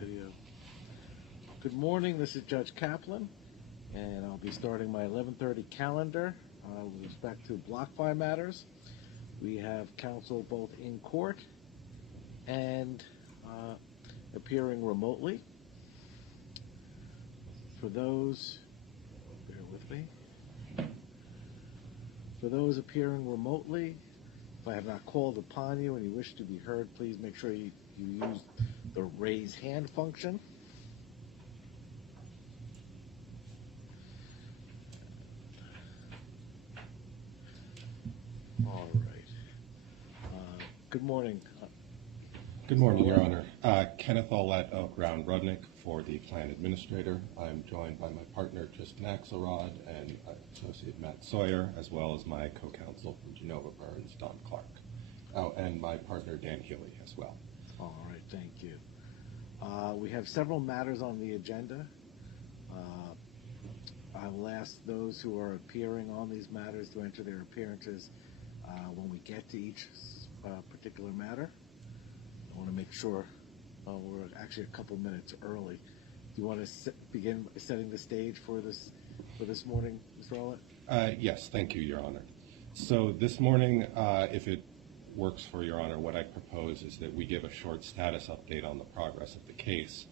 Video. Good morning, this is Judge Kaplan, and I'll be starting my 11:30 calendar with respect to BlockFi matters. We have counsel both in court and appearing remotely. For those, bear with me, for those appearing remotely, if I have not called upon you and you wish to be heard, please make sure you use the raise hand function. All right. Good morning. Good morning, Your Honor. Kenneth Aulett of Brown Rudnick for the Plan Administrator. I'm joined by my partner Tristan Axelrod and Associate Matt Sawyer, as well as my co-counsel from Genova Burns, Don Clark. Oh, and my partner Dan Healy as well. All right, thank you. We have several matters on the agenda. I will ask those who are appearing on these matters to enter their appearances when we get to each particular matter. I want to make sure we're actually a couple minutes early. Do you want to begin setting the stage for this morning, Mr. Aulett? Yes, thank you, Your Honor. So this morning, if it works for Your Honor, what I propose is that we give a short status update on the progress of the case,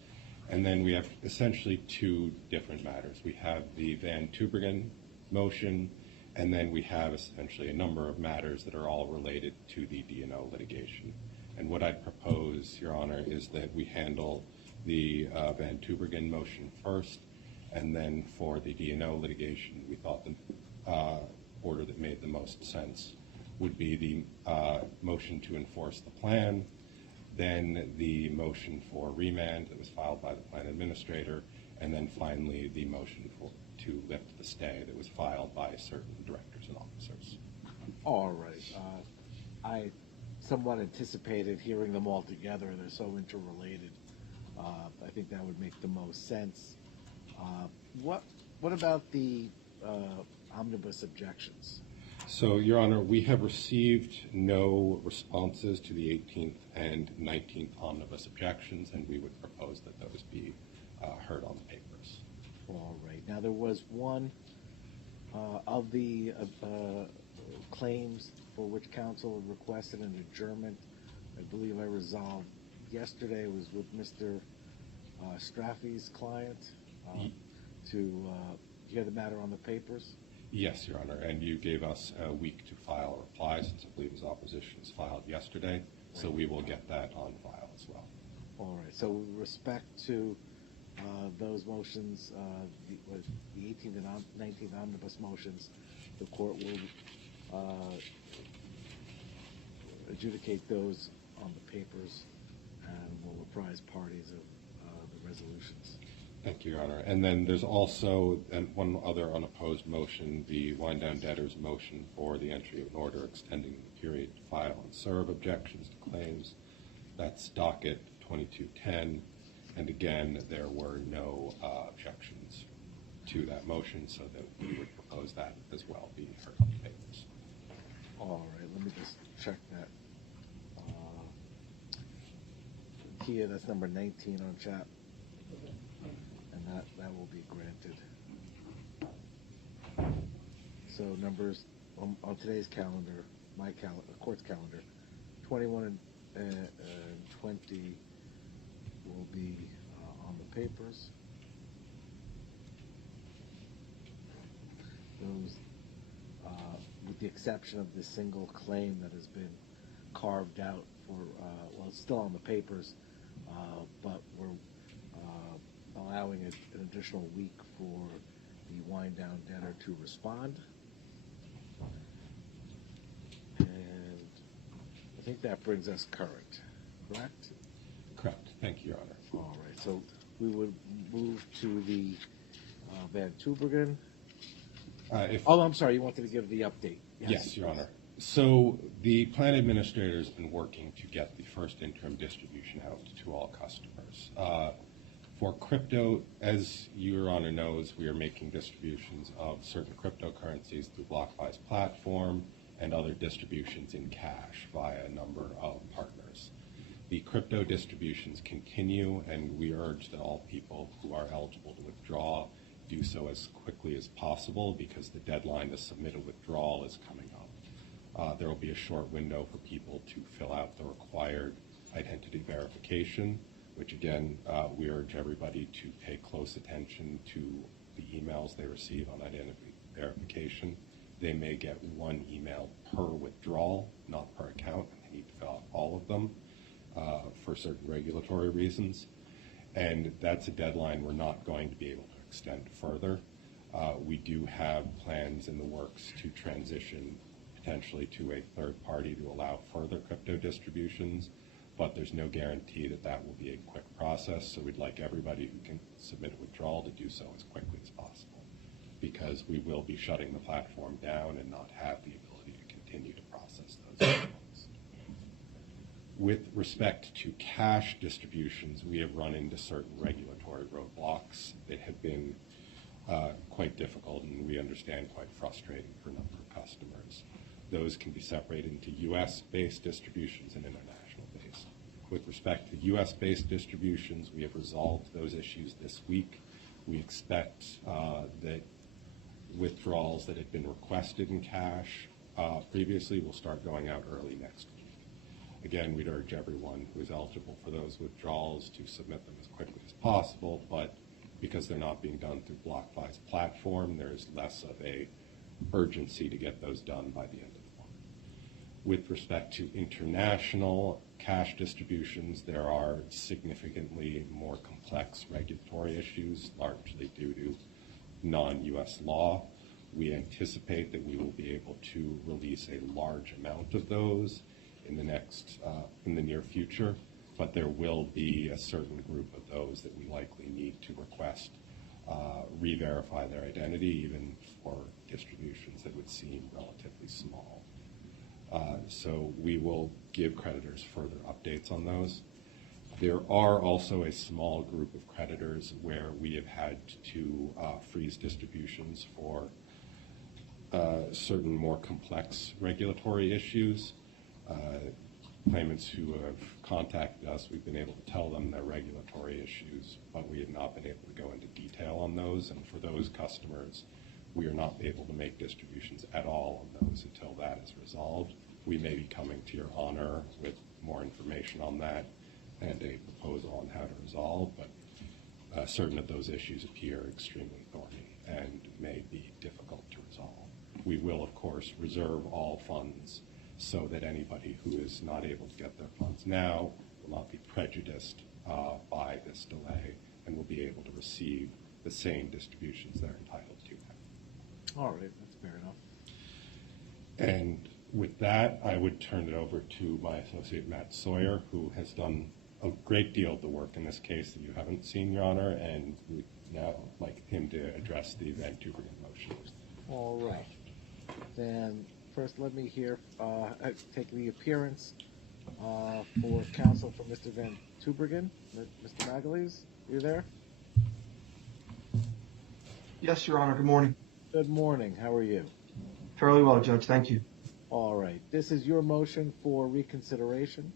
and then we have essentially two different matters. We have the Van Tubergen motion, and then we have essentially a number of matters that are all related to the D&O litigation. And what I'd propose, Your Honor, is that we handle the Van Tubergen motion first, and then for the D&O litigation, we thought the order that made the most sense would be the motion to enforce the plan, then the motion for remand that was filed by the Plan Administrator, and then finally the motion to lift the stay that was filed by certain directors and officers. All right. I somewhat anticipated hearing them all together. They're so interrelated. I think that would make the most sense. What about the omnibus objections? So, Your Honor, we have received no responses to the 18th and 19th omnibus objections, and we would propose that those be heard on the papers. All right. Now, there was one of the claims for which counsel requested an adjournment. I believe I resolved yesterday was with Mr. Straffy's client to get the matter on the papers. Yes, Your Honor, and you gave us a week to file a reply since I believe his opposition was filed yesterday, right. So we will get that on file as well. All right. So with respect to those motions, the 18th and 19th omnibus motions, the court will adjudicate those on the papers and will apprise parties of the resolutions. Thank you, Your Honor. And then there's also one other unopposed motion, the wind-down debtor's motion for the entry of an order extending the period to file and serve objections to claims. That's docket 2210. And again, there were no objections to that motion, so that we would propose that as well be heard on the papers. All right, let me just check that. Kia, that's number 19 on chat, and that will be granted. So numbers on today's calendar, my calendar, court's calendar, 21 and 20 will be on the papers. Those, with the exception of the single claim that has been carved out for, well, it's still on the papers, but we're allowing an additional week for the wind-down debtor to respond. And I think that brings us current, correct? Correct. Thank you, Your Honor. All right. So we would move to the Van Tubergen. I'm sorry. You wanted to give the update. Yes, Your Honor. So the Plan Administrator has been working to get the first interim distribution out to all customers. For crypto, as Your Honor knows, we are making distributions of certain cryptocurrencies through BlockFi's platform and other distributions in cash via a number of partners. the crypto distributions continue, and we urge that all people who are eligible to withdraw do so as quickly as possible because the deadline to submit a withdrawal is coming up. There will be a short window for people to fill out the required identity verification, which again, we urge everybody to pay close attention to the emails they receive on identity verification. They may get one email per withdrawal, not per account, and they need to fill out all of them for certain regulatory reasons. And that's a deadline we're not going to be able to extend further. We do have plans in the works to transition potentially to a third party to allow further crypto distributions, but there's no guarantee that that will be a quick process. So we'd like everybody who can submit a withdrawal to do so as quickly as possible, because we will be shutting the platform down and not have the ability to continue to process those payments. With respect to cash distributions, we have run into certain regulatory roadblocks that have been quite difficult, and we understand quite frustrating for a number of customers. Those can be separated into U.S.-based distributions and international-based. With respect to U.S.-based distributions, we have resolved those issues this week. We expect that withdrawals that had been requested in cash previously will start going out early next week. Again, we'd urge everyone who is eligible for those withdrawals to submit them as quickly as possible, but because they're not being done through BlockFi's platform, there's less of a urgency to get those done by the end of the month. With respect to international cash distributions, there are significantly more complex regulatory issues, largely due to non-U.S. law. We anticipate that we will be able to release a large amount of those in the near future, but there will be a certain group of those that we likely need to request re-verify their identity, even for distributions that would seem relatively small. So we will give creditors further updates on those. There are also a small group of creditors where we have had to freeze distributions for certain more complex regulatory issues. Claimants who have contacted us, we've been able to tell them their regulatory issues, but we have not been able to go into detail on those. And for those customers, we are not able to make distributions at all on those until that is resolved. We may be coming to your honor with more information on that and a proposal on how to resolve, but certain of those issues appear extremely thorny and may be difficult to resolve. We will, of course, reserve all funds so that anybody who is not able to get their funds now will not be prejudiced by this delay and will be able to receive the same distributions they're entitled to now. All right, that's fair enough. And with that, I would turn it over to my associate, Matt Sawyer, who has done a great deal of the work in this case that you haven't seen, Your Honor, and we'd now like him to address the Van Tubergen motion. All right. Then first let me take the appearance for counsel for Mr. Van Tubergen. Mr. Magalese, you there? Yes, Your Honor. Good morning. Good morning. How are you? Fairly well, Judge. Thank you. All right. This is your motion for reconsideration.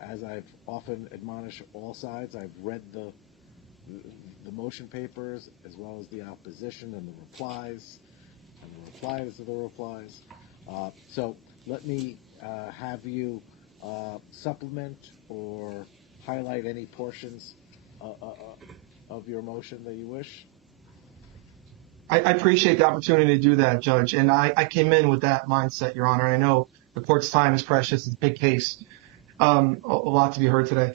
As I've often admonished all sides, I've read the motion papers as well as the opposition and the replies and the replies to the replies. So let me have you supplement or highlight any portions of your motion that you wish. I appreciate the opportunity to do that, Judge. And I came in with that mindset, Your Honor. I know the court's time is precious. It's a big case. A lot to be heard today.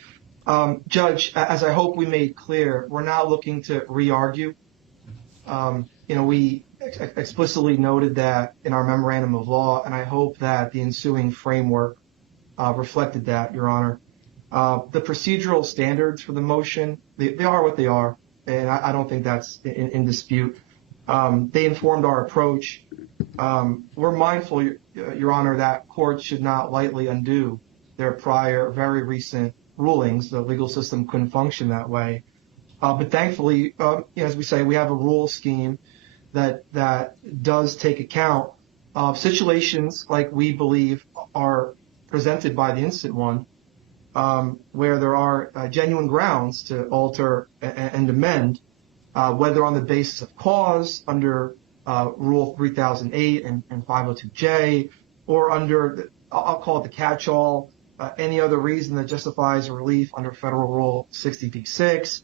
Judge, as I hope we made clear, we're not looking to re-argue. We explicitly noted that in our memorandum of law, and I hope that the ensuing framework reflected that, Your Honor. The procedural standards for the motion, they are what they are, and I don't think that's in dispute. They informed our approach. We're mindful, Your Honor, that courts should not lightly undo their prior, very recent rulings. The legal system couldn't function that way. But thankfully, as we say, we have a rule scheme that does take account of situations like we believe are presented by the instant one, where there are genuine grounds to alter and amend, whether on the basis of cause under Rule 3008 and 502J, or under, I'll call it the catch-all, any other reason that justifies a relief under Federal Rule 60b-6.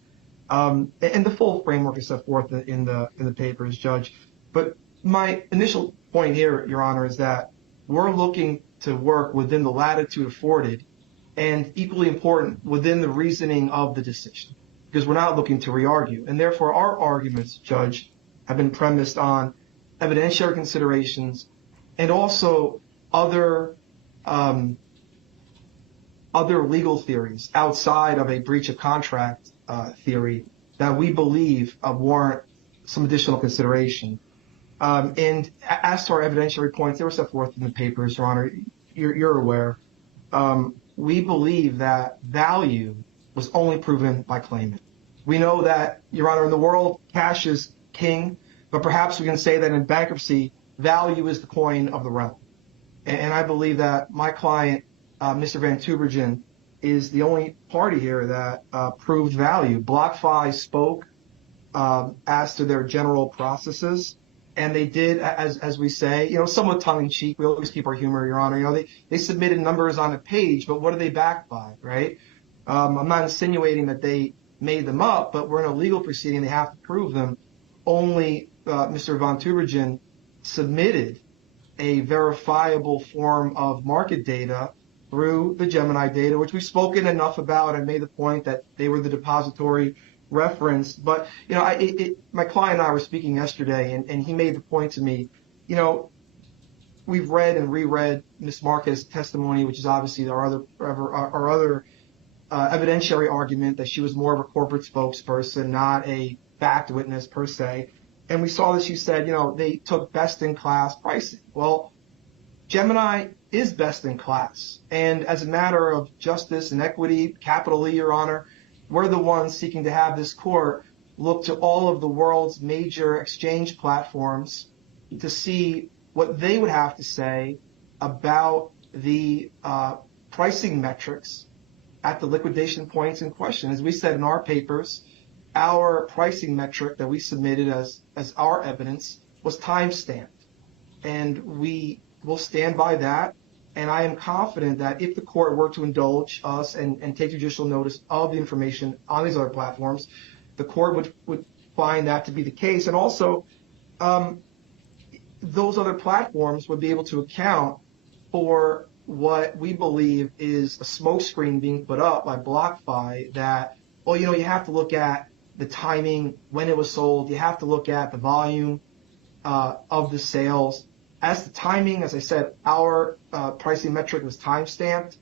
And the full framework is set forth in the papers, Judge. But my initial point here, Your Honor, is that we're looking to work within the latitude afforded, and equally important, within the reasoning of the decision, because we're not looking to re-argue. And therefore, our arguments, Judge, have been premised on evidentiary considerations and also other legal theories outside of a breach of contract theory that we believe warrant some additional consideration. And as to our evidentiary points, they were set forth in the papers, Your Honor. You're aware. We believe that value was only proven by claimant. We know that, Your Honor, in the world, cash is king, but perhaps we can say that in bankruptcy, value is the coin of the realm. And I believe that my client, Mr. Van Tubergen, is the only party here that proved value. BlockFi spoke as to their general processes, and they did, as we say, somewhat tongue-in-cheek. We always keep our humor, Your Honor. They submitted numbers on a page, but what are they backed by, right? I'm not insinuating that they made them up, but we're in a legal proceeding. They have to prove them. Only Mr. Van Tubergen submitted a verifiable form of market data through the Gemini data, which we've spoken enough about and made the point that they were the depository reference. But, my client and I were speaking yesterday, and he made the point to me, we've read and reread Ms. Marquez's testimony, which is obviously our other evidentiary argument that she was more of a corporate spokesperson, not a fact witness per se. And we saw that she said, they took best-in-class pricing. Well, Gemini is best in class. And as a matter of justice and equity, capital E, Your Honor, we're the ones seeking to have this court look to all of the world's major exchange platforms to see what they would have to say about the pricing metrics at the liquidation points in question. As we said in our papers, our pricing metric that we submitted as our evidence was time-stamped. And we will stand by that. And I am confident that if the court were to indulge us and take judicial notice of the information on these other platforms, the court would find that to be the case. And also, those other platforms would be able to account for what we believe is a smokescreen being put up by BlockFi that, you have to look at the timing, when it was sold. You have to look at the volume of the sales. As to timing, as I said, our pricing metric was time-stamped.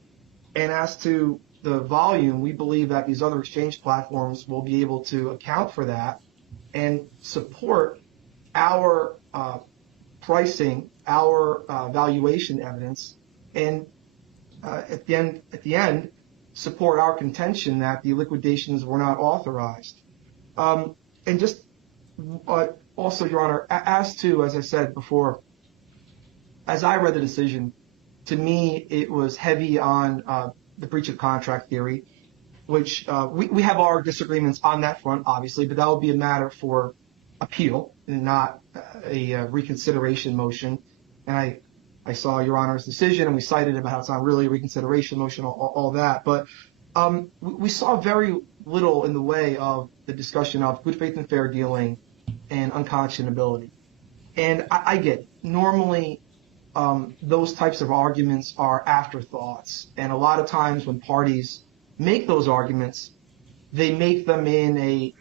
And as to the volume, we believe that these other exchange platforms will be able to account for that and support our pricing, our valuation evidence, and at the end, support our contention that the liquidations were not authorized. And just also, Your Honor, as to, as I said before, as I read the decision, to me, it was heavy on the breach of contract theory, which we have our disagreements on that front, obviously, but that will be a matter for appeal and not a reconsideration motion. And I saw Your Honor's decision, and we cited about how it's not really a reconsideration motion, all that. But we saw very little in the way of the discussion of good faith and fair dealing and unconscionability. And I get it. Normally, those types of arguments are afterthoughts. And a lot of times when parties make those arguments, they make them in a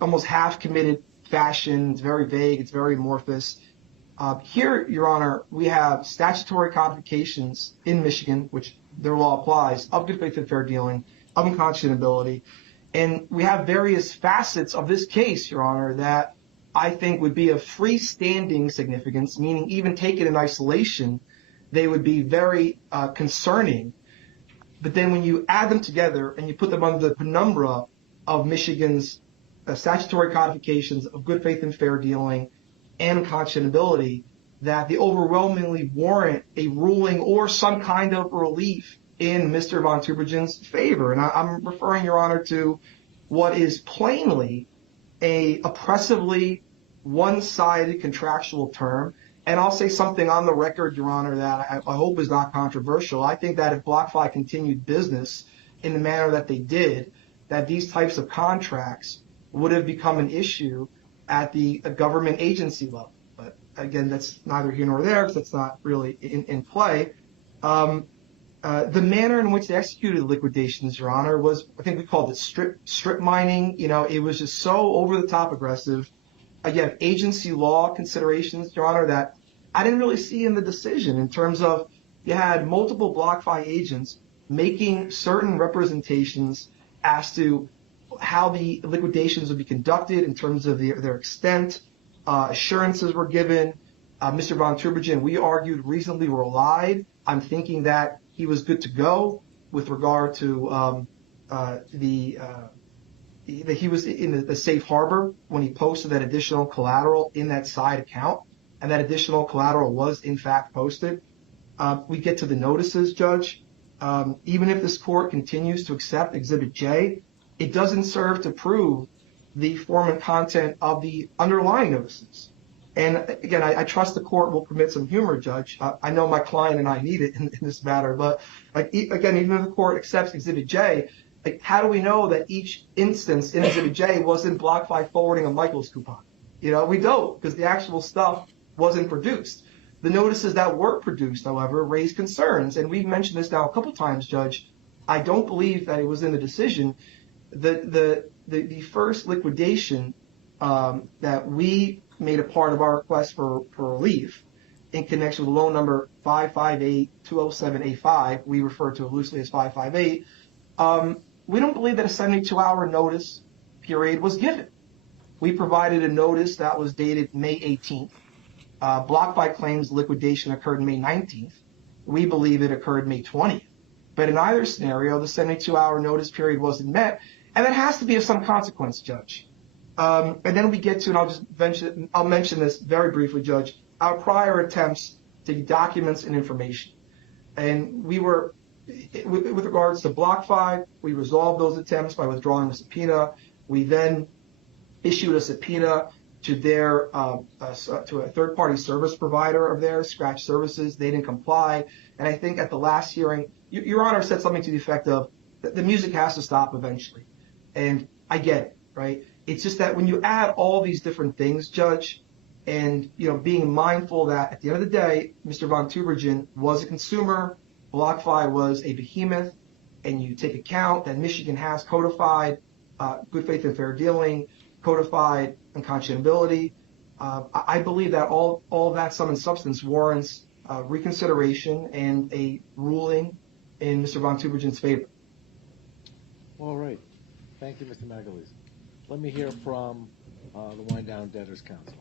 almost half-committed fashion. It's very vague. It's very amorphous. Here, Your Honor, we have statutory codifications in Michigan, which their law applies, of good faith and fair dealing, of unconscionability. And we have various facets of this case, Your Honor, that I think would be of freestanding significance, meaning even taken in isolation, they would be very concerning. But then when you add them together and you put them under the penumbra of Michigan's statutory codifications of good faith and fair dealing and unconscionability, that they overwhelmingly warrant a ruling or some kind of relief in Mr. Von Tubergen's favor. And I'm referring, Your Honor, to what is plainly a oppressively one-sided contractual term. And I'll say something on the record, Your Honor, that I hope is not controversial. I think that if BlockFi continued business in the manner that they did, that these types of contracts would have become an issue at the government agency level. But again, that's neither here nor there because that's not really in play. The manner in which they executed liquidations, Your Honor, was, I think we called it strip mining. You know, it was just so over the top aggressive. Again, agency law considerations, Your Honor, that I didn't really see in the decision in terms of you had multiple BlockFi agents making certain representations as to how the liquidations would be conducted in terms of their extent. Assurances were given. Mr. Von Tubergen, we argued, reasonably relied. I'm thinking that he was good to go with regard to that he was in the safe harbor when he posted that additional collateral in that side account, and that additional collateral was in fact posted. We get to the notices, Judge. Even if this court continues to accept Exhibit J, it doesn't serve to prove the form and content of the underlying notices. And again, I trust the court will permit some humor, Judge. I know my client and I need it in this matter, but again, even if the court accepts Exhibit J, how do we know that each instance in Exhibit J wasn't BlockFi forwarding a Michaels coupon? You know, we don't, because the actual stuff wasn't produced. The notices that were produced, however, raised concerns, and we've mentioned this now a couple times, Judge. I don't believe that it was in the decision. The first liquidation that we made a part of our request for relief in connection with loan number 558-207A5, we refer to it loosely as 558, we don't believe that a 72-hour notice period was given. We provided a notice that was dated May 18th. BlockFi claims liquidation occurred May 19th. We believe it occurred May 20th. But in either scenario, the 72-hour notice period wasn't met, and that has to be of some consequence, Judge. And then we get to, and I'll mention this very briefly, Judge, our prior attempts to get documents and information. And we were, with regards to BlockFi, we resolved those attempts by withdrawing the subpoena. We then issued a subpoena to their to a third-party service provider of theirs, Scratch Services. They didn't comply. And I think at the last hearing, Your Honor said something to the effect of, the music has to stop eventually. And I get it, right? It's just that when you add all these different things, Judge, and, you know, being mindful that at the end of the day, Mr. Von Tubergen was a consumer, BlockFi was a behemoth, and you take account that Michigan has codified good faith and fair dealing, codified unconscionability. I believe that all that sum and substance warrants reconsideration and a ruling in Mr. Von Tubergen's favor. All right. Thank you, Mr. Magalese. Let me hear from the Wind Down Debtors Council.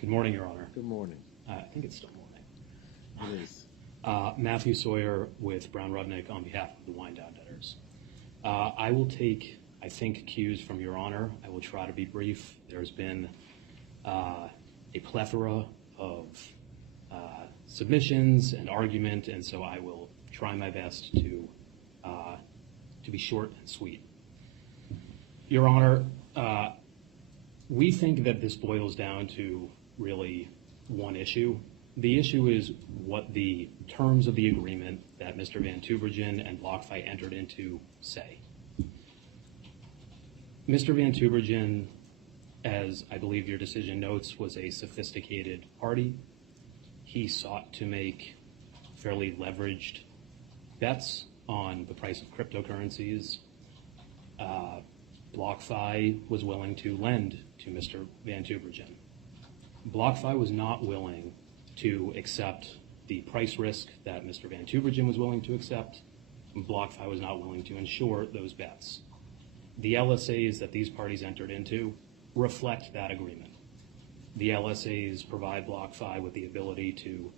Good morning, Your Honor. Good morning. I think it's still morning. It is. Matthew Sawyer with Brown Rudnick on behalf of the Wind Down Debtors. I will take, I think, cues from Your Honor. I will try to be brief. There's been a plethora of submissions and argument, and so I will try my best to be short and sweet. Your Honor, we think that this boils down to really one issue. The issue is what the terms of the agreement that Mr. Van Tubergen and BlockFi entered into say. Mr. Van Tubergen, as I believe your decision notes, was a sophisticated party. He sought to make fairly leveraged bets on the price of cryptocurrencies. BlockFi was willing to lend to Mr. Van Tubergen. BlockFi was not willing to accept the price risk that Mr. Van Tubergen was willing to accept, and BlockFi was not willing to insure those bets. The LSAs that these parties entered into reflect that agreement. The LSAs provide BlockFi with the ability to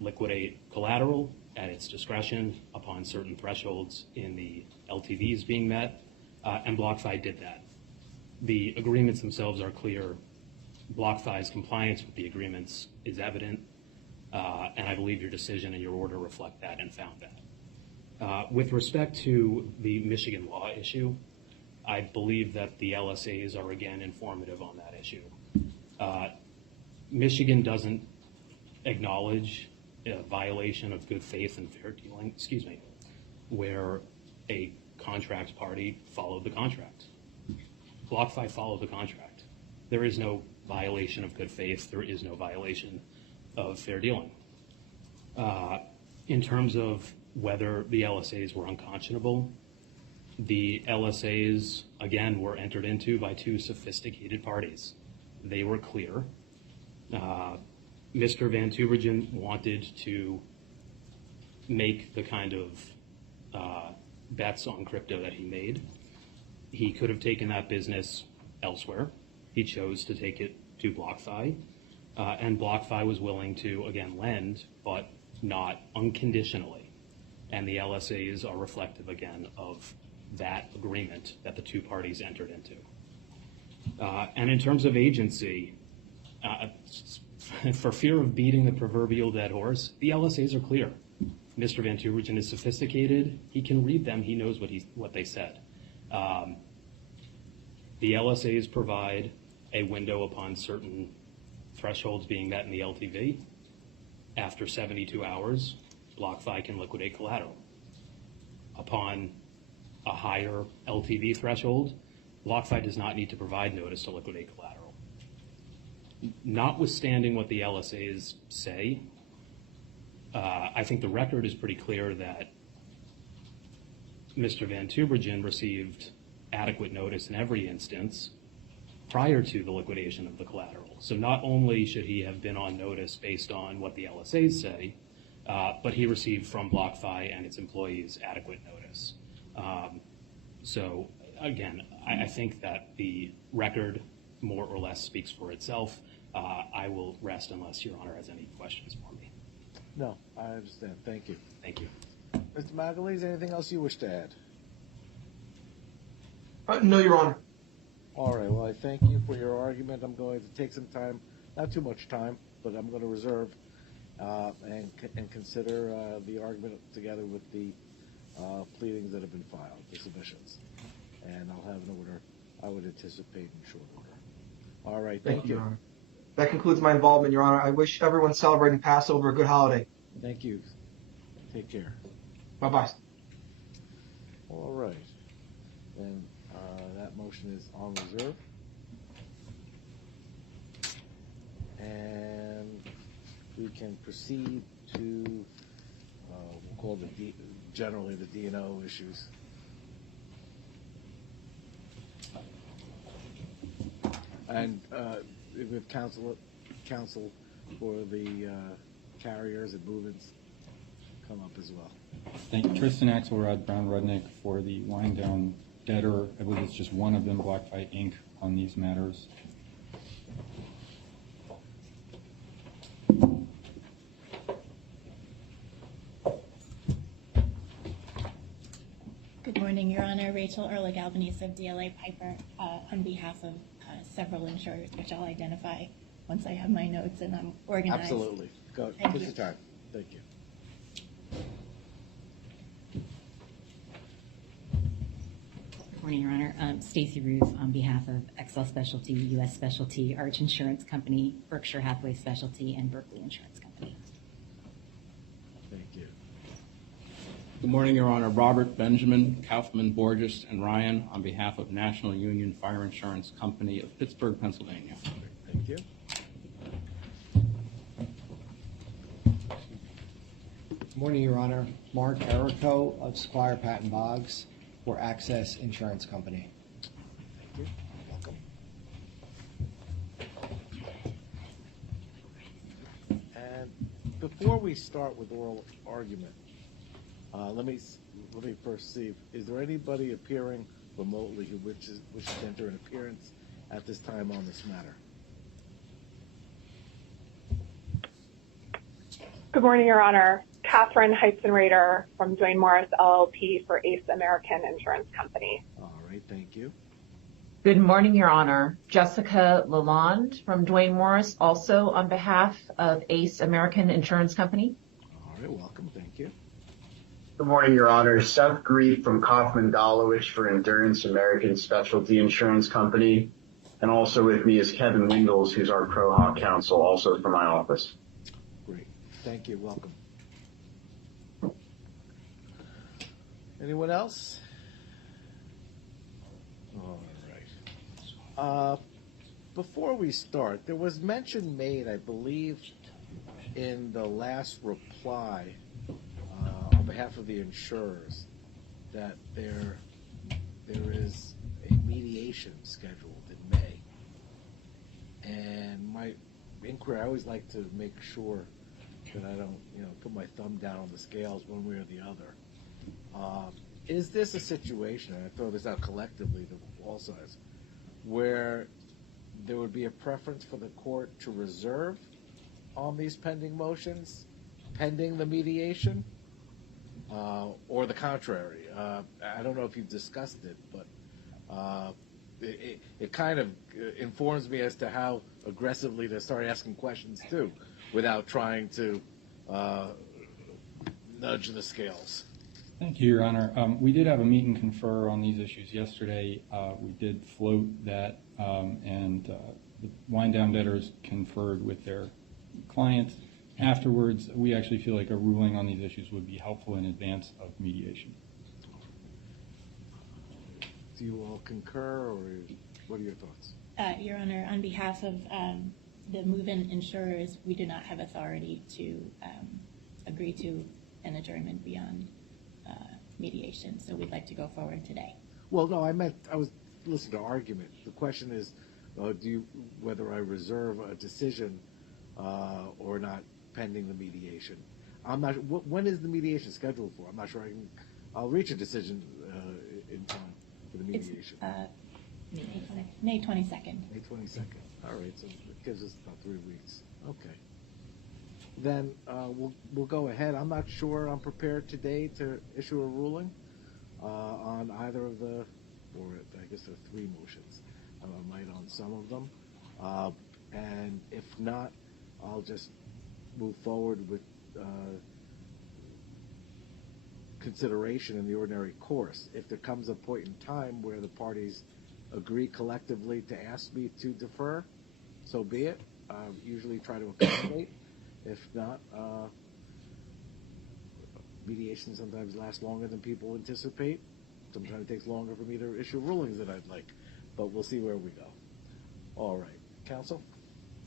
liquidate collateral at its discretion upon certain thresholds in the LTVs being met, and BlockFi did that. The agreements themselves are clear. BlockFi's compliance with the agreements is evident, and I believe your decision and your order reflect that and found that. With respect to the Michigan law issue, I believe that the LSAs are again informative on that issue. Michigan doesn't acknowledge a violation of good faith and fair dealing, where a contract party followed the contract. BlockFi followed the contract. There is no violation of good faith. There is no violation of fair dealing. In terms of whether the LSAs were unconscionable, the LSAs, again, were entered into by two sophisticated parties. They were clear. Mr. Van Tubergen wanted to make the kind of bets on crypto that he made. He could have taken that business elsewhere. He chose to take it to BlockFi, and BlockFi was willing to, again, lend, but not unconditionally. And the LSAs are reflective, again, of that agreement that the two parties entered into. And in terms of agency, for fear of beating the proverbial dead horse, the LSAs are clear. Mr. Van Tubergen is sophisticated. He can read them. He knows what they said. The LSAs provide a window upon certain thresholds being met in the LTV. After 72 hours, BlockFi can liquidate collateral. Upon a higher LTV threshold, BlockFi does not need to provide notice to liquidate collateral. Notwithstanding what the LSAs say, I think the record is pretty clear that Mr. Van Tubergen received adequate notice in every instance prior to the liquidation of the collateral. So not only should he have been on notice based on what the LSAs say, but he received from BlockFi and its employees adequate notice. So again, I think that the record more or less speaks for itself. I will rest unless Your Honor has any questions for me. No, I understand. Thank you. Thank you. Mr. Magalese, anything else you wish to add? No, Your Honor. All right, well, I thank you for your argument. I'm going to take some time, not too much time, but I'm going to reserve and consider the argument together with the pleadings that have been filed, the submissions. And I'll have an order, I would anticipate, in short order. All right, thank you. Your Honor. That concludes my involvement, Your Honor. I wish everyone celebrating Passover a good holiday. Thank you. Take care. Bye-bye. All right. Then that motion is on reserve. And we can proceed to, we'll call generally the D&O issues. And with counsel for the carriers and movements come up as well. Thank you. Tristan Axelrod, Brown Rudnick for the wind down debtor. I believe it's just one of them, BlockFi Inc., on these matters. Good morning, Your Honor. Rachel Ehrlich Albanese of DLA Piper on behalf of several insurers, which I'll identify once I have my notes and I'm organized. Absolutely. Go. Thank Take you. your time. Thank you. Good morning, Your Honor. Stacey Ruth on behalf of XL Specialty, U.S. Specialty, Arch Insurance Company, Berkshire Hathaway Specialty, and Berkeley Insurance Company. Thank you. Good morning, Your Honor. Robert Benjamin, Kaufman, Borges, and Ryan on behalf of National Union Fire Insurance Company of Pittsburgh, Pennsylvania. Thank you. Good morning, Your Honor. Mark Errico of Squire Patton Boggs for Access Insurance Company. Thank you. Welcome. And before we start with oral argument, let me first see, is there anybody appearing remotely who wishes to enter an appearance at this time on this matter? Good morning, Your Honor. Catherine Heitzen-Rader from Duane Morris LLP for Ace American Insurance Company. All right, thank you. Good morning, Your Honor. Jessica Lalonde from Duane Morris, also on behalf of Ace American Insurance Company. All right, welcome, thank you. Good morning, Your Honor. Seth Grief from Kaufman Dolowich for Endurance American Specialty Insurance Company. And also with me is Kevin Wingles, who's our Pro Hoc counsel, also from my office. Great, thank you, welcome. Anyone else? All right. Before we start, there was mention made, I believe, in the last reply on behalf of the insurers that there is a mediation scheduled in May. And my inquiry, I always like to make sure that I don't, put my thumb down on the scales one way or the other. Is this a situation, and I throw this out collectively to all sides, where there would be a preference for the court to reserve on these pending motions, pending the mediation, or the contrary? I don't know if you've discussed it, but it kind of informs me as to how aggressively to start asking questions too, without trying to nudge the scales. Thank you, Your Honor. We did have a meet and confer on these issues yesterday. We did float that, and the wind-down debtors conferred with their clients. Afterwards, we actually feel like a ruling on these issues would be helpful in advance of mediation. Do you all concur, or what are your thoughts? Your Honor, on behalf of the move-in insurers, we do not have authority to agree to an adjournment beyond mediation, so we'd like to go forward today. Well, no, I was listening to argument. The question is, whether I reserve a decision or not pending the mediation. I'm not. When is the mediation scheduled for? I'm not sure I'll reach a decision in time for the mediation. May 22nd. May 22nd. All right, so it gives us about 3 weeks. Okay. Then we'll go ahead. I'm not sure I'm prepared today to issue a ruling on either of the, or I guess there are 3 motions. I might on some of them. And if not, I'll just move forward with consideration in the ordinary course. If there comes a point in time where the parties agree collectively to ask me to defer, so be it. I usually try to accommodate. If not, mediation sometimes lasts longer than people anticipate. Sometimes it takes longer for me to issue rulings than I'd like. But we'll see where we go. All right. Counsel?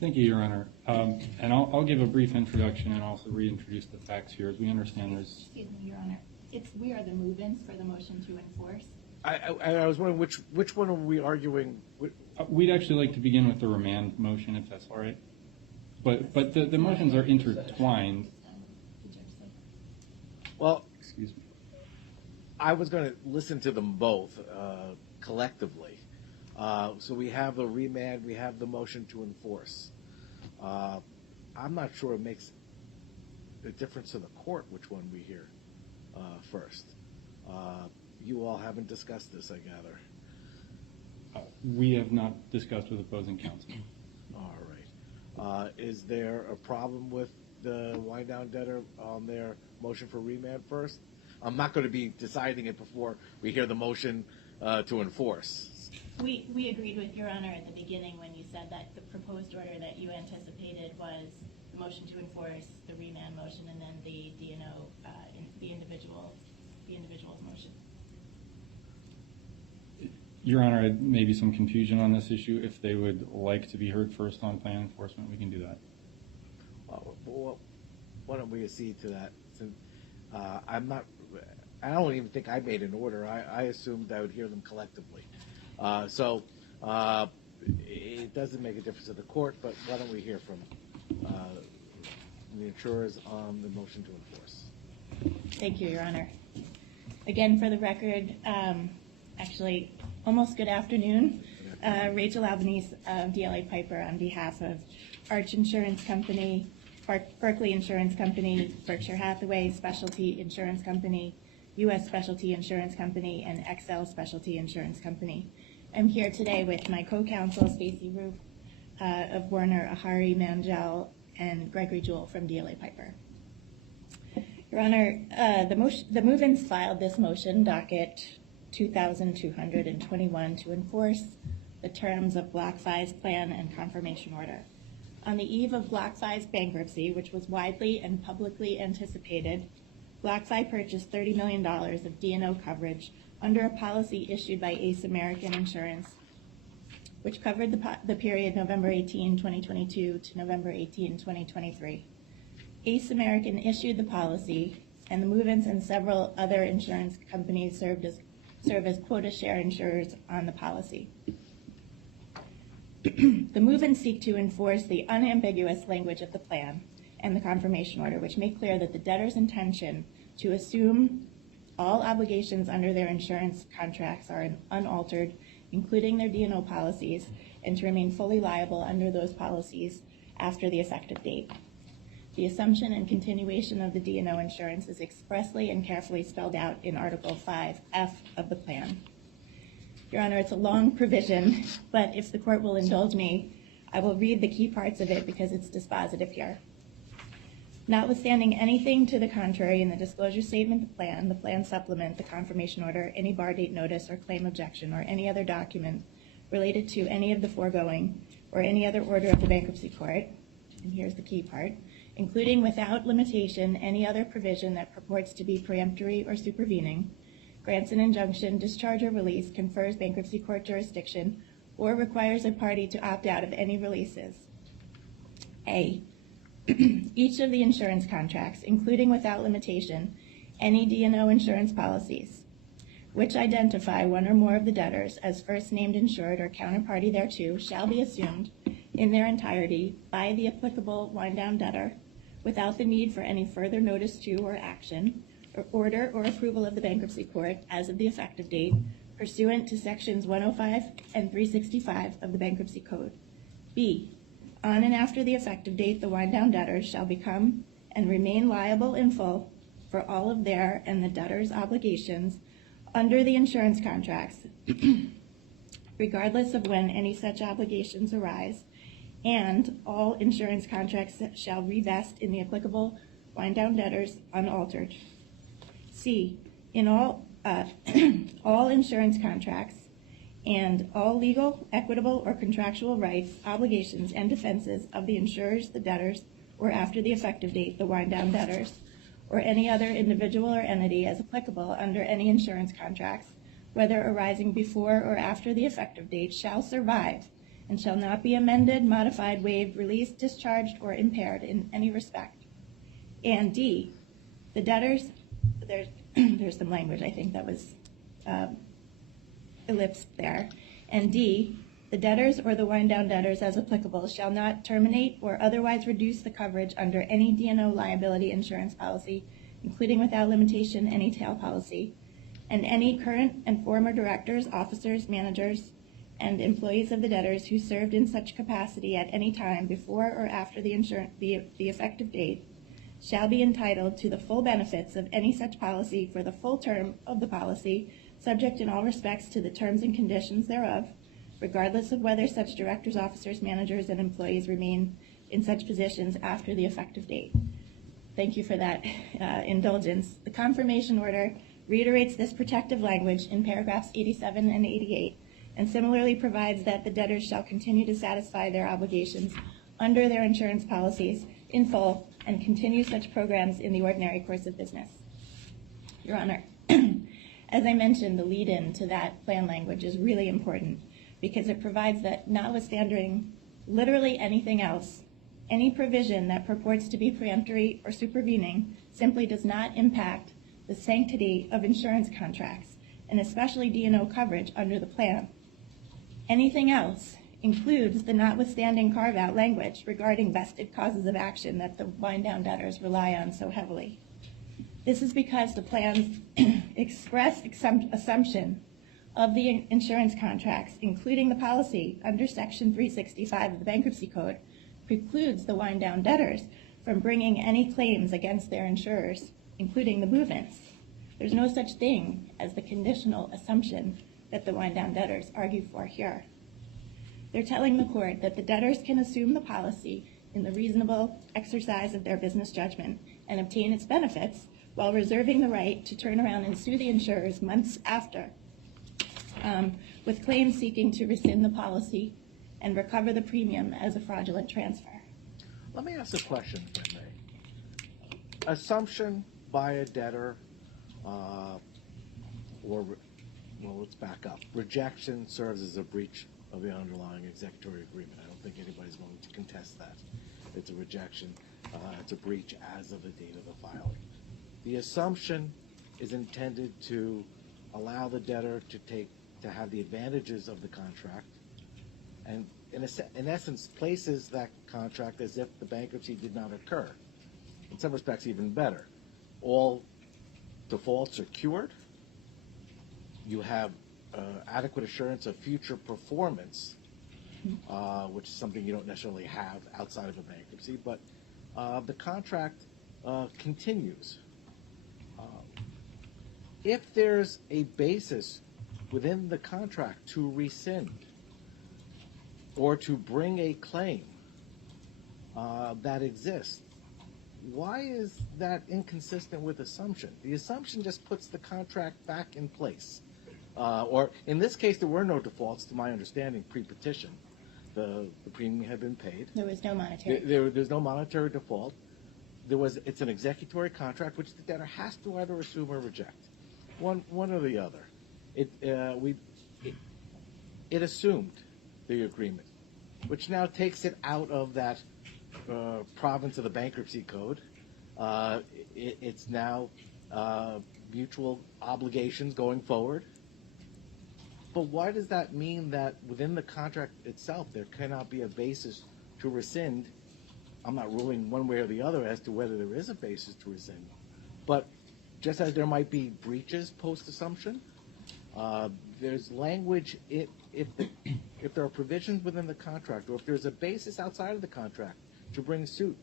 Thank you, Your Honor. And I'll give a brief introduction and also reintroduce the facts here. As we understand, there's... Excuse me, Your Honor. We are the move-ins for the motion to enforce. I was wondering which one are we arguing? We'd actually like to begin with the remand motion, if that's all right. But the motions are intertwined. Well, excuse me. I was going to listen to them both collectively. So we have the remand, we have the motion to enforce. I'm not sure it makes a difference to the court which one we hear first. You all haven't discussed this, I gather. We have not discussed with opposing counsel. All right. Is there a problem with the wind-down debtor on their motion for remand first? I'm not going to be deciding it before we hear the motion to enforce. We agreed with Your Honor at the beginning when you said that the proposed order that you anticipated was the motion to enforce, the remand motion, and then the D&O, the individual's motion. Your Honor, maybe some confusion on this issue. If they would like to be heard first on plan enforcement, we can do that. Well, why don't we accede to that? Since, I don't even think I made an order. I assumed I would hear them collectively. So it doesn't make a difference to the court, but why don't we hear from the insurers on the motion to enforce? Thank you, Your Honor. Again, for the record, actually, almost good afternoon. Rachel Albanese of DLA Piper on behalf of Arch Insurance Company, Berkeley Insurance Company, Berkshire Hathaway Specialty Insurance Company, U.S. Specialty Insurance Company, and XL Specialty Insurance Company. I'm here today with my co-counsel, Stacy Roof of Werner, Ahari Manjal, and Gregory Jewell from DLA Piper. Your Honor, the move-ins filed this motion, docket 2221, to enforce the terms of Block 5's plan and confirmation order. On the eve of Block 5's bankruptcy, which was widely and publicly anticipated, Block 5 purchased $30 million of D&O coverage under a policy issued by ACE American Insurance, which covered the period November 18, 2022 to November 18, 2023. ACE American issued the policy, and the move-ins and several other insurance companies serve as quota share insurers on the policy. The move-ins seek to enforce the unambiguous language of the plan and the confirmation order, which make clear that the debtor's intention to assume all obligations under their insurance contracts are unaltered, including their D&O policies, and to remain fully liable under those policies after the effective date. The assumption and continuation of the D&O insurance is expressly and carefully spelled out in Article 5F of the plan. Your Honor, it's a long provision, but if the court will indulge me, I will read the key parts of it because it's dispositive here. Notwithstanding anything to the contrary in the disclosure statement, the plan supplement, the confirmation order, any bar date notice or claim objection, or any other document related to any of the foregoing or any other order of the bankruptcy court, and here's the key part, including without limitation any other provision that purports to be preemptory or supervening, grants an injunction, discharge or release, confers bankruptcy court jurisdiction, or requires a party to opt out of any releases. A, each of the insurance contracts, including without limitation any D&O insurance policies, which identify one or more of the debtors as first named insured or counterparty thereto, shall be assumed in their entirety by the applicable wind-down debtor without the need for any further notice to or action or order or approval of the bankruptcy court as of the effective date pursuant to sections 105 and 365 of the Bankruptcy Code. B, on and after the effective date, the wind-down debtors shall become and remain liable in full for all of their and the debtor's obligations under the insurance contracts, regardless of when any such obligations arise, and all insurance contracts shall revest in the applicable wind-down debtors unaltered. C, in all insurance contracts and all legal, equitable, or contractual rights, obligations, and defenses of the insurers, the debtors, or after the effective date, the wind-down debtors, or any other individual or entity as applicable under any insurance contracts, whether arising before or after the effective date, shall survive and shall not be amended, modified, waived, released, discharged, or impaired in any respect. And D, the debtors, there's some language I think that was ellipsed there. And D, the debtors or the wind-down debtors as applicable shall not terminate or otherwise reduce the coverage under any D&O liability insurance policy, including without limitation any tail policy, and any current and former directors, officers, managers, and employees of the debtors who served in such capacity at any time before or after the effective date shall be entitled to the full benefits of any such policy for the full term of the policy, subject in all respects to the terms and conditions thereof, regardless of whether such directors, officers, managers, and employees remain in such positions after the effective date. Thank you for that indulgence. The confirmation order reiterates this protective language in paragraphs 87 and 88, and similarly provides that the debtors shall continue to satisfy their obligations under their insurance policies in full and continue such programs in the ordinary course of business. Your Honor, as I mentioned, the lead-in to that plan language is really important because it provides that notwithstanding literally anything else, any provision that purports to be preemptory or supervening simply does not impact the sanctity of insurance contracts, and especially D&O coverage under the plan. Anything else includes the notwithstanding carve-out language regarding vested causes of action that the wind-down debtors rely on so heavily. This is because the plan's express assumption of the insurance contracts, including the policy under Section 365 of the Bankruptcy Code, precludes the wind-down debtors from bringing any claims against their insurers, including the movements. There's no such thing as the conditional assumption that the wind-down debtors argue for here. They're telling the court that the debtors can assume the policy in the reasonable exercise of their business judgment and obtain its benefits while reserving the right to turn around and sue the insurers months after with claims seeking to rescind the policy and recover the premium as a fraudulent transfer. Let me ask a question, if I may. Assumption by a debtor, let's back up. Rejection serves as a breach of the underlying executory agreement. I don't think anybody's going to contest that. It's a rejection. It's a breach as of the date of the filing. The assumption is intended to allow the debtor to have the advantages of the contract, and in essence places that contract as if the bankruptcy did not occur. In some respects, even better. All defaults are cured. You have adequate assurance of future performance, which is something you don't necessarily have outside of a bankruptcy, but the contract continues. If there's a basis within the contract to rescind or to bring a claim that exists, why is that inconsistent with assumption? The assumption just puts the contract back in place. Or in this case, there were no defaults, to my understanding, pre-petition. The premium had been paid. There was no monetary. There's no monetary default. It's an executory contract, which the debtor has to either assume or reject, one or the other. It assumed the agreement, which now takes it out of that province of the bankruptcy code. It's now mutual obligations going forward. But why does that mean that within the contract itself there cannot be a basis to rescind? I'm not ruling one way or the other as to whether there is a basis to rescind. But just as there might be breaches post-assumption, there's language if there are provisions within the contract, or if there's a basis outside of the contract to bring suit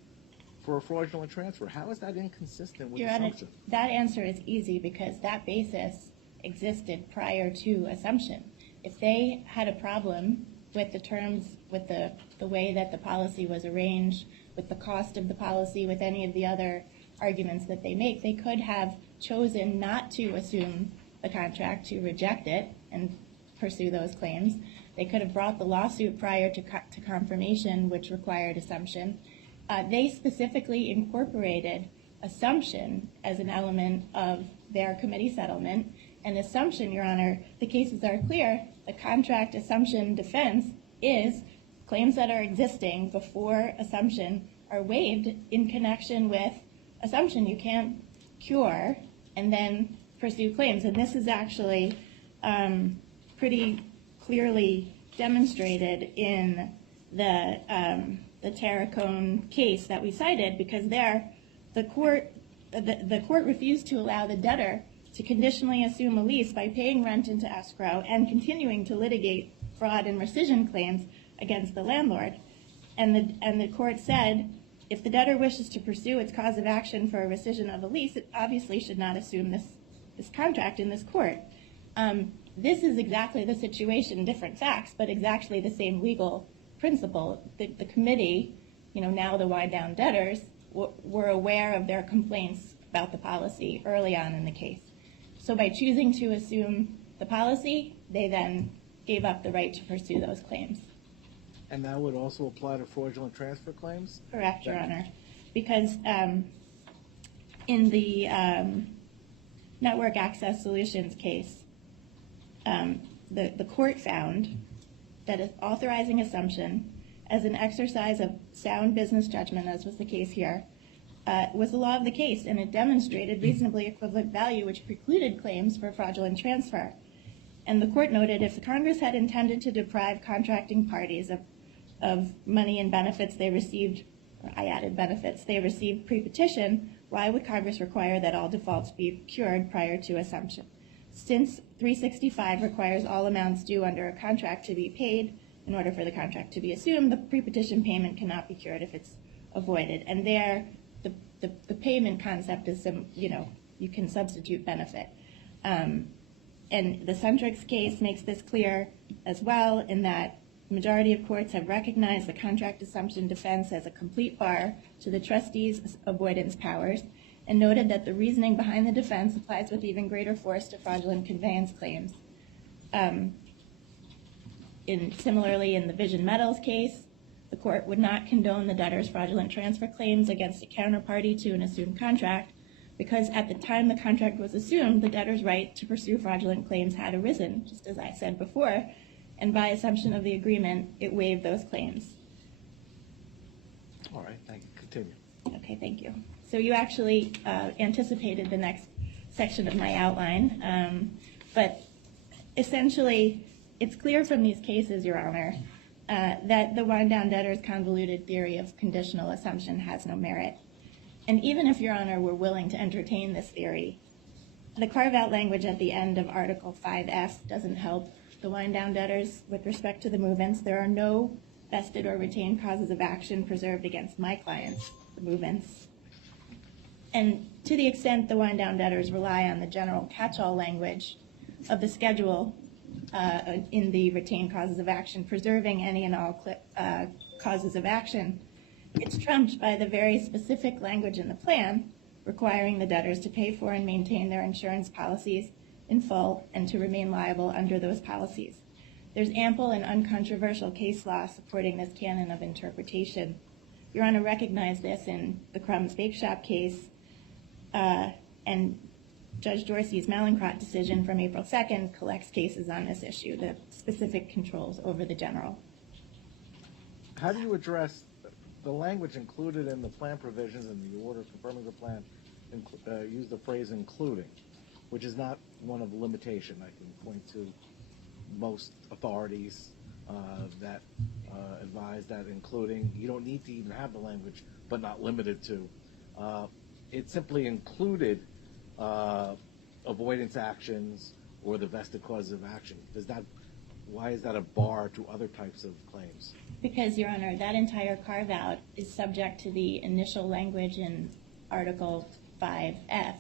for a fraudulent transfer. How is that inconsistent with Your assumption? Honor, that answer is easy because that basis existed prior to assumption. If they had a problem with the terms, with the way that the policy was arranged, with the cost of the policy, with any of the other arguments that they make, they could have chosen not to assume the contract, to reject it and pursue those claims. They could have brought the lawsuit prior to confirmation, which required assumption. They specifically incorporated assumption as an element of their committee settlement. And assumption, Your Honor, the cases are clear. The contract assumption defense is claims that are existing before assumption are waived in connection with assumption. You can't cure and then pursue claims. And this is actually pretty clearly demonstrated in the Terracone case that we cited, because there the court refused to allow the debtor to conditionally assume a lease by paying rent into escrow and continuing to litigate fraud and rescission claims against the landlord. And the court said, if the debtor wishes to pursue its cause of action for a rescission of a lease, it obviously should not assume this contract in this court. This is exactly the situation, different facts, but exactly the same legal principle. The committee, now the wind-down debtors, were aware of their complaints about the policy early on in the case. So by choosing to assume the policy, they then gave up the right to pursue those claims. And that would also apply to fraudulent transfer claims? Correct, Your Honor. Because in the Network Access Solutions case, the court found that authorizing assumption as an exercise of sound business judgment, as was the case here, was the law of the case, and it demonstrated reasonably equivalent value, which precluded claims for fraudulent transfer. And the court noted if the Congress had intended to deprive contracting parties of money and benefits they received, or I added benefits, they received pre-petition, why would Congress require that all defaults be cured prior to assumption? Since 365 requires all amounts due under a contract to be paid in order for the contract to be assumed, the pre-petition payment cannot be cured if it's avoided. And there, the payment concept is you can substitute benefit. And the Centrix case makes this clear as well, in that the majority of courts have recognized the contract assumption defense as a complete bar to the trustee's avoidance powers, and noted that the reasoning behind the defense applies with even greater force to fraudulent conveyance claims. Similarly, in the Vision Metals case, the court would not condone the debtor's fraudulent transfer claims against a counterparty to an assumed contract, because at the time the contract was assumed, the debtor's right to pursue fraudulent claims had arisen, just as I said before, and by assumption of the agreement, it waived those claims. All right, thank you. Continue. Okay, thank you. So you actually anticipated the next section of my outline, but essentially, it's clear from these cases, Your Honor, that the wind-down debtor's convoluted theory of conditional assumption has no merit. And even if Your Honor were willing to entertain this theory, the carve-out language at the end of Article 5F doesn't help the wind-down debtors with respect to the move-ins. There are no vested or retained causes of action preserved against my clients, the move-ins. And to the extent the wind-down debtors rely on the general catch-all language of the schedule in the retained causes of action, preserving any and all causes of action, it's trumped by the very specific language in the plan requiring the debtors to pay for and maintain their insurance policies in full and to remain liable under those policies. There's ample and uncontroversial case law supporting this canon of interpretation. Your Honor recognized this in the Crumbs Bake Shop case, and Judge Dorsey's Mallinckrodt decision from April 2nd collects cases on this issue, the specific controls over the general. How do you address the language included in the plan provisions and the order confirming the plan use the phrase including, which is not one of limitation? I can point to most authorities that advise that including. You don't need to even have the language, but not limited to. It simply included avoidance actions or the vested causes of action. Why is that a bar to other types of claims? Because, Your Honor, that entire carve-out is subject to the initial language in Article 5F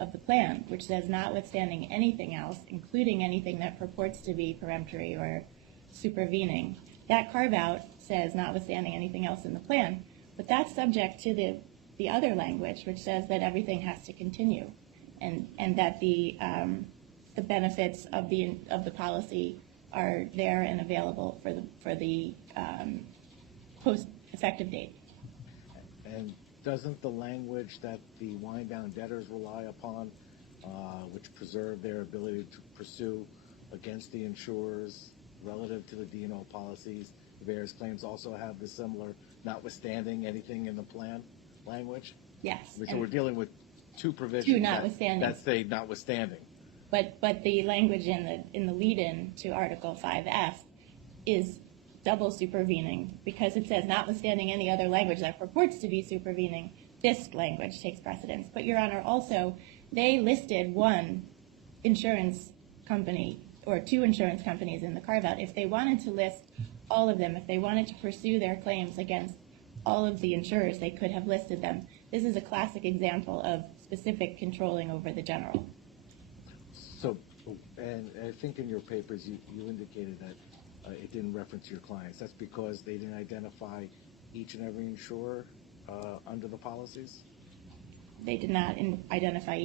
of the plan, which says notwithstanding anything else, including anything that purports to be peremptory or supervening. That carve-out says notwithstanding anything else in the plan, but that's subject to the other language, which says that everything has to continue, and that the benefits of the policy are there and available for the post-effective date. And doesn't the language that the wind-down debtors rely upon, which preserve their ability to pursue against the insurers relative to the D&O policies, the various claims, also have the similar notwithstanding anything in the plan language? Yes. So we're dealing with two provisions that say notwithstanding. But the language in the lead-in to Article 5F is double supervening, because it says notwithstanding any other language that purports to be supervening, this language takes precedence. But, Your Honor, also, they listed one insurance company or two insurance companies in the carve-out. If they wanted to list all of them, if they wanted to pursue their claims against all of the insurers, they could have listed them. This is a classic example of specific controlling over the general. So, and I think in your papers you indicated that it didn't reference your clients. That's because they didn't identify each and every insurer under the policies? They did not identify each